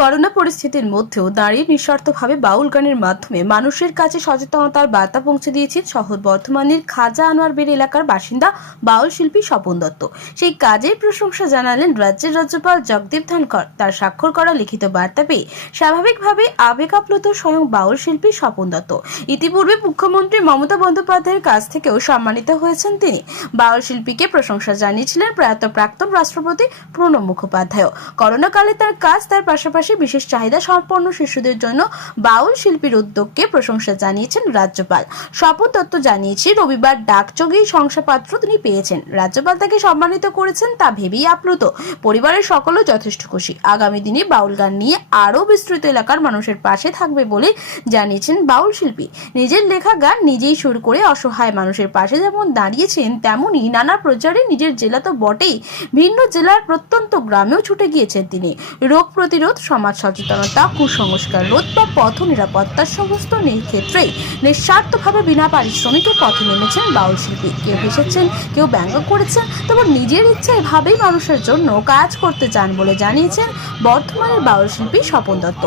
corona পরিস্থিতির মধ্যেও দাঁড়িয়ে নিঃস্বার্থভাবে বাউল গানের মাধ্যমে মানুষের কাছে সচেতনতার বার্তা পৌঁছে দিয়েছেন শহর বর্ধমানের খাজা আনোয়ার বের এলাকার বাসিন্দা বাউল শিল্পী স্বপন দত্ত। সেই কাজের প্রশংসা জানালেন রাজ্যের রাজ্যপাল জগদীপ ধনকর তার স্বাক্ষর করা লিখিত বার্তা পেয়ে স্বাভাবিকভাবে আবেগ আপ্লুত স্বয়ং বাউল শিল্পী স্বপন দত্ত। ইতিপূর্বে মুখ্যমন্ত্রী মমতা বন্দ্যোপাধ্যায়ের কাছ থেকেও সম্মানিত হয়েছেন তিনি। বাউল শিল্পীকে প্রশংসা জানিয়েছিলেন প্রয়াত প্রাক্তন রাষ্ট্রপতি প্রণব মুখোপাধ্যায় করোনাকালে তার কাজ তার পাশাপাশি বিশেষ চাহিদা সম্পন্ন শিশুদের জন্য বাউল শিল্পীর উদ্যোগকে প্রশংসা জানিয়েছেন রাজ্যপাল। স্বপন দত্ত জানিয়েছে, রবিবার ডাকযোগেই শংসাপত্র তিনি পেয়েছেন। রাজ্যপাল তাকে সম্মানিত করেছেন, তা ভেবেই আপ্লুত। পরিবারের সকলও যথেষ্ট খুশি। আগামী দিনে বাউল গান নিয়ে আরও বিস্তৃত এলাকার মানুষের পাশে থাকবে বলে জানিয়েছেন বাউল শিল্পী। নিজের লেখা গান নিজেই সুর করে অসহায় মানুষের পাশে যেমন দাঁড়িয়েছেন তেমনই নানা প্রচারে নিজের জেলা তো বটেই। ভিন্ন জেলার প্রত্যন্ত গ্রামেও ছুটে গিয়েছেন তিনি। রোগ প্রতিরোধ সমাজ সচেতনতা, কুসংস্কার, রোধ বা পথ নিরাপত্তার সমস্ত নেই ক্ষেত্রেই। নিঃস্বার্থভাবে বিনা পারিশ্রমিকে পথে নেমেছেন বাউল শিল্পী। কেউ হেসেছেন, কেউ ব্যঙ্গ করেছেন, তবে নিজের ইচ্ছা এভাবেই মানুষের জন্য কাজ করতে চান বলে জানিয়েছেন বর্ধমানের বাউল শিল্পী স্বপন দত্ত।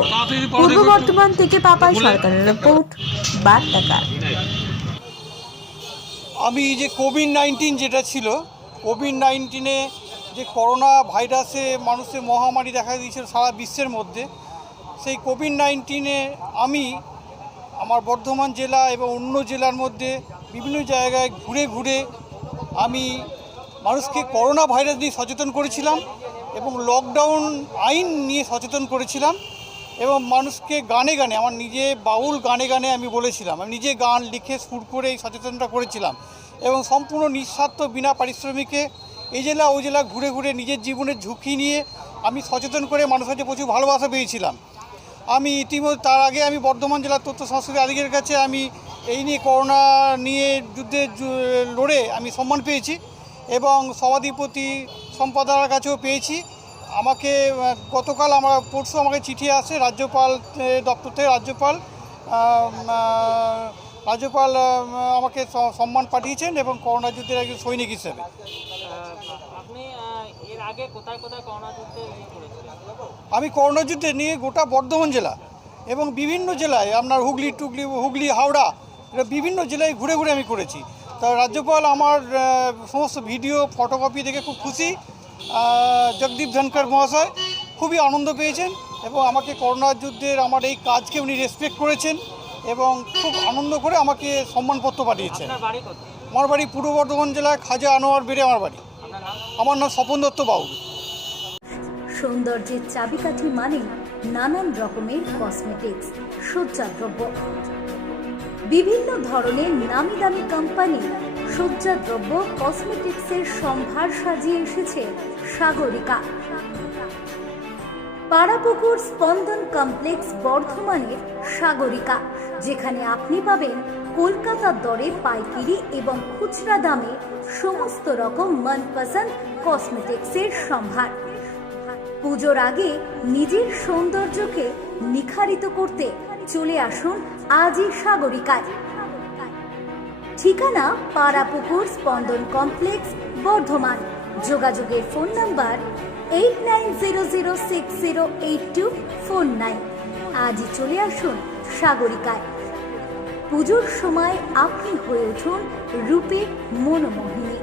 পূর্ব বর্ধমান থেকে পাপাই সরকারের রিপোর্ট, বার্তাকার। আমি যে কোভিড নাইন্টিন যেটা ছিল, কোভিড নাইন্টিনে যে করোনা ভাইরাসে মানুষের মহামারী দেখা দিয়েছিল সারা বিশ্বের মধ্যে, সেই কোভিড নাইন্টিনে আমি আমার বর্ধমান জেলা এবং অন্য জেলার মধ্যে বিভিন্ন জায়গায় ঘুরে ঘুরে আমি মানুষকে করোনা ভাইরাস নিয়ে সচেতন করেছিলাম এবং লকডাউন আইন নিয়ে সচেতন করেছিলাম এবং মানুষকে গানে গানে, আমার নিজে বাউল গানে গানে আমি বলেছিলাম, আমি নিজে গান লিখে সুর করে এই সচেতনতা করেছিলাম এবং সম্পূর্ণ নিঃস্বার্থ, বিনা পারিশ্রমিকে এই জেলা ওই জেলা ঘুরে ঘুরে নিজের জীবনের ঝুঁকি নিয়ে আমি সচেতন করে মানুষের কাছে প্রচুর ভালোবাসা পেয়েছিলাম। আমি ইতিমধ্যে তার আগে আমি বর্ধমান জেলার তথ্য সংস্কৃতি আধিকারিকের কাছে আমি এই নিয়ে করোনা নিয়ে যুদ্ধে লড়ে আমি সম্মান পেয়েছি এবং সভাধিপতি সম্পাদকের কাছেও পেয়েছি। আমাকে, গতকাল আমার পরশু আমাকে চিঠি আসে, রাজ্যপাল দপ্তর থেকে রাজ্যপাল রাজ্যপাল আমাকে সম্মান পাঠিয়েছেন এবং করোনা যুদ্ধের একজন সৈনিক হিসেবে। আপনি এর আগে কোথায় কোথায় করোনা যুদ্ধে ইয়ে আমি করোনা যুদ্ধে নিয়ে গোটা বর্ধমান জেলা এবং বিভিন্ন জেলায় আপনার হুগলি টুগলি হুগলি হাওড়া এটা বিভিন্ন জেলায় ঘুরে ঘুরে আমি করেছি। তা রাজ্যপাল আমার সমস্ত ভিডিও ফটোকপি দেখে খুব খুশি। জগদীপ ধনকর মহাশয় খুবই আনন্দ পেয়েছেন এবং আমাকে করোনা যুদ্ধের আমার এই কাজকে উনি রেসপেক্ট করেছেন। এবং খুব আনন্দ করে আমাকে সম্মানপত্র পাঠিয়েছেন। আপনার আমার বাড়ি পূর্ব বর্ধমান জেলায় খাজা আনোয়ার বেড়ে আমার বাড়ি। আমার নাম স্বপন দত্ত বাউল সৌন্দর্যের চাবিকাঠি মানে নানান রকমের কসমেটিক্স সজ্জাদ্রব্য বিভিন্ন ধরনের নামি দামি কোম্পানি সজ্জাদ্রব্য কসমেটিক্সের সম্ভার সাজিয়ে এসেছে সাগরিকা। পাড়াপুকুর স্পন্দন কমপ্লেক্স বর্ধমানের সাগরিকা, যেখানে আপনি পাবেন কলকাতার দরে পাইকারি এবং খুচরা দামে সমস্ত রকম মনপসন্দ কসমেটিক্সের সম্ভার। পুজোর আগে নিজের সৌন্দর্যকে নিখারিত করতে চলে আসুন আজই সাগরিকায়। ঠিকানা পাড়াপুকুর স্পন্দন কমপ্লেক্স বর্ধমান। যোগাযোগের phone number eight nine zero আজই চলে আসুন সাগরিকায়। পুজোর সময় আপনি হয়ে উঠুন রূপে মনোমোহিনী।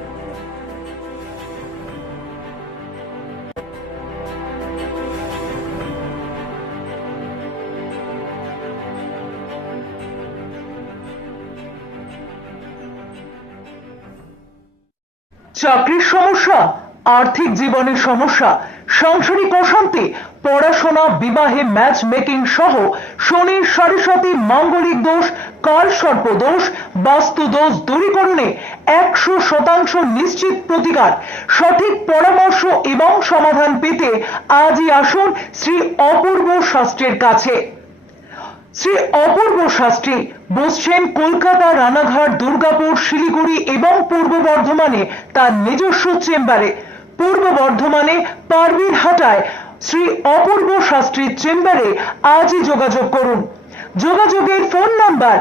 চাকরির সমস্যা? আর্থিক জীবনের সমস্যা, সাংসারিক অশান্তি পড়াশোনা, বিবাহে ম্যাচ মেকিং সহ শনির সারিসাতি মাঙ্গলিক দোষ, কাল সর্প দোষ, বাস্তু দোষ দূরীকরণে একশো শতাংশ নিশ্চিত প্রতিকার। সঠিক পরামর্শ এবং সমাধান পেতে আজই আসুন শ্রী অপূর্ব শাস্ত্রের কাছে। শ্রী অপূর্ব শাস্ত্রী বসছেন কলকাতা, রানাঘাট, দুর্গাপুর, শিলিগুড়ি এবং পূর্ব বর্ধমানে তার নিজস্ব চেম্বারে। পূর্ব বর্ধমানে পারবির হাটায় শ্রী অপূর্ব শাস্ত্রীর চেম্বারে আজই যোগাযোগ করুন। যোগাযোগের phone number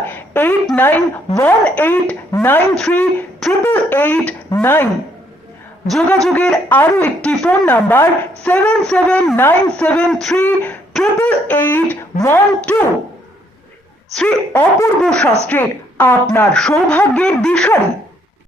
eight nine one eight nine three triple eight nine যোগাযোগের আরও একটি phone number seven seven nine seven three triple eight one two Shri Apurba Shastri আপনার সৌভাগ্যের দিশারি।